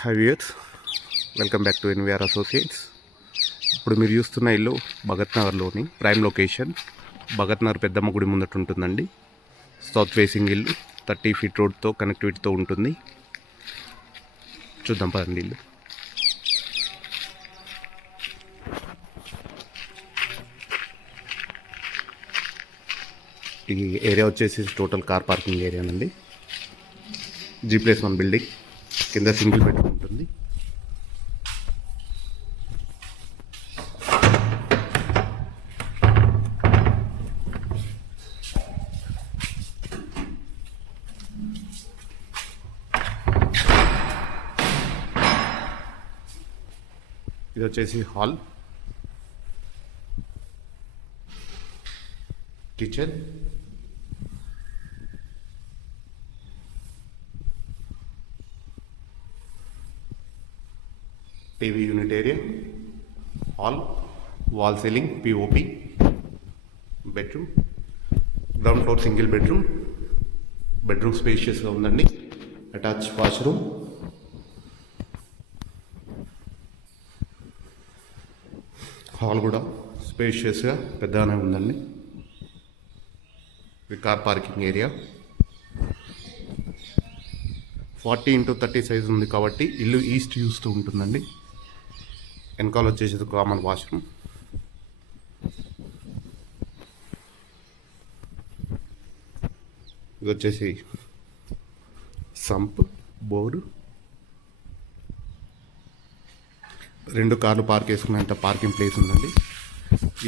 High viewers, welcome back to NVR associates. ఇప్పుడు మీరు చూస్తున్న ఇల్లు భగత్ నగర్లోని ప్రైమ్ లొకేషన్. భగత్ నగర్ పెద్దమ్మ గుడి ముందట ఉంటుందండి. సౌత్ ఫేసింగ్ ఇల్లు, 30 ఫీట్ రోడ్తో కనెక్టివిటీతో ఉంటుంది. చూద్దాం పదండి ఇల్లు. ఈ ఏరియా వచ్చేసి టోటల్ కార్ పార్కింగ్ ఏరియా అండి. G+1 బిల్డింగ్, కింద సింగిల్ బెడ్రూమ్ ఉంటుంది. ఇది వచ్చేసి hall, kitchen, TV unit area, hall, wall ceiling POP, bedroom, ground floor single bedroom. Bedroom స్పేషియస్గా ఉందండి. అటాచ్ వాష్రూమ్, హాల్ కూడా స్పేషియస్గా పెద్దగానే ఉందండి. ఇది car parking area. 40x30 size ఉంది కాబట్టి ఇల్లు ఈస్ట్ చూస్తూ ఉంటుందండి. వెనకాల వచ్చేసి కామన్ వాష్రూమ్. ఇది వచ్చేసి సంప్, బోరు, 2 కార్లు పార్క్ చేసుకునేంత పార్కింగ్ ప్లేస్ ఉందండి.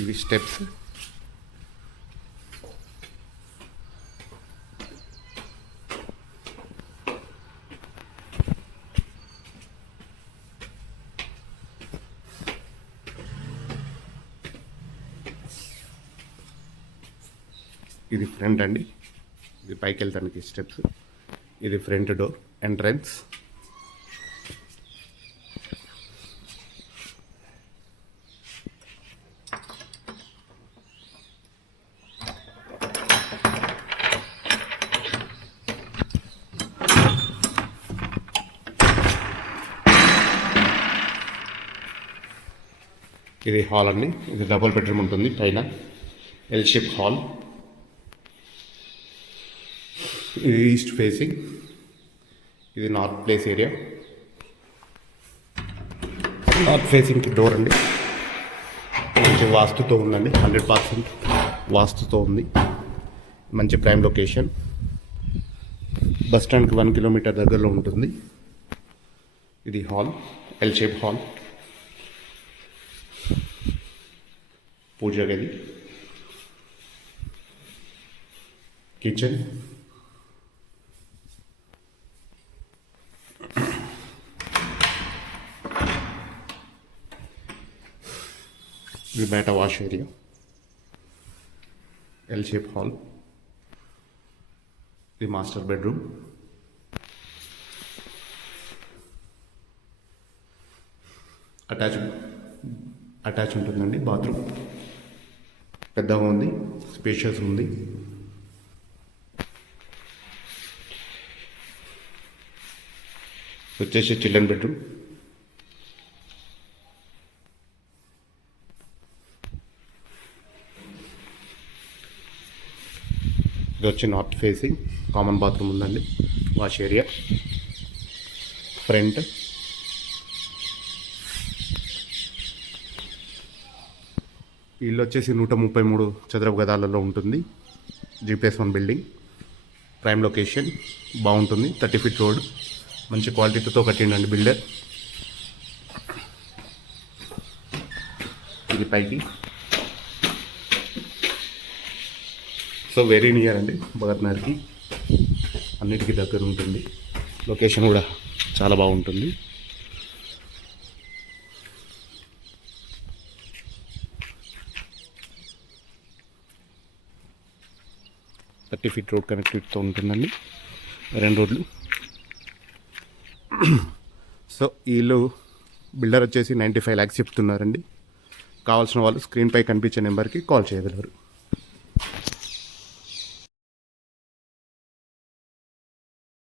ఇవి స్టెప్స్. ఇది ఫ్రంట్ అండి. ఇది పైకి వెళ్తానికి స్టెప్స్. ఇది ఫ్రంట్ డోర్ ఎంట్రన్స్. ఇది హాల్ అండి. ఇది డబుల్ బెడ్రూమ్ ఉంటుంది. పైన ఎల్ షేప్ హాల్. ఇది ఈస్ట్ ఫేసింగ్. ఇది నార్త్ ప్లేస్ ఏరియా. నార్త్ ఫేసింగ్కి డోర్ అండి. మంచి వాస్తుతో ఉందండి. 100% వాస్తుతో ఉంది. మంచి ప్రైమ్ లొకేషన్. బస్ స్టాండ్కి 1 కిలోమీటర్ దగ్గరలో ఉంటుంది. ఇది హాల్, ఎల్ షేప్ హాల్. పూజ గది, కిచెన్, ఇది బయట wash area. L shape hall. ఇది మాస్టర్ బెడ్రూమ్. అటాచ్ ఉంటుందండి. బాత్రూమ్ పెద్దగా ఉంది, స్పేషియస్ ఉంది. వచ్చేసి చిల్డ్రన్ బెడ్రూమ్. ఇది వచ్చి నార్త్ ఫేసింగ్. కామన్ బాత్రూమ్ ఉందండి. Wash area, front. ఇల్లు వచ్చేసి 133 చదరపు గదాలలో ఉంటుంది. G+1 బిల్డింగ్, ప్రైమ్ లొకేషన్, బాగుంటుంది. 30 ఫీట్ రోడ్, మంచి క్వాలిటీతో కట్టిండండి బిల్డర్. ఇది పైకి. సో వెరీ నియర్ అండి భగత్ నగర్కి. అన్నిటికీ దగ్గర ఉంటుంది. లొకేషన్ కూడా చాలా బాగుంటుంది. థర్టీ ఫీట్ రోడ్ కనెక్టివిటీతో ఉంటుందండి. 2 రోడ్లు. సో ఈ ఇల్లు బిల్డర్ వచ్చేసి 95 lakhs చెప్తున్నారండి. కావాల్సిన వాళ్ళు స్క్రీన్పై కనిపించే నెంబర్కి కాల్ చేయగలరు.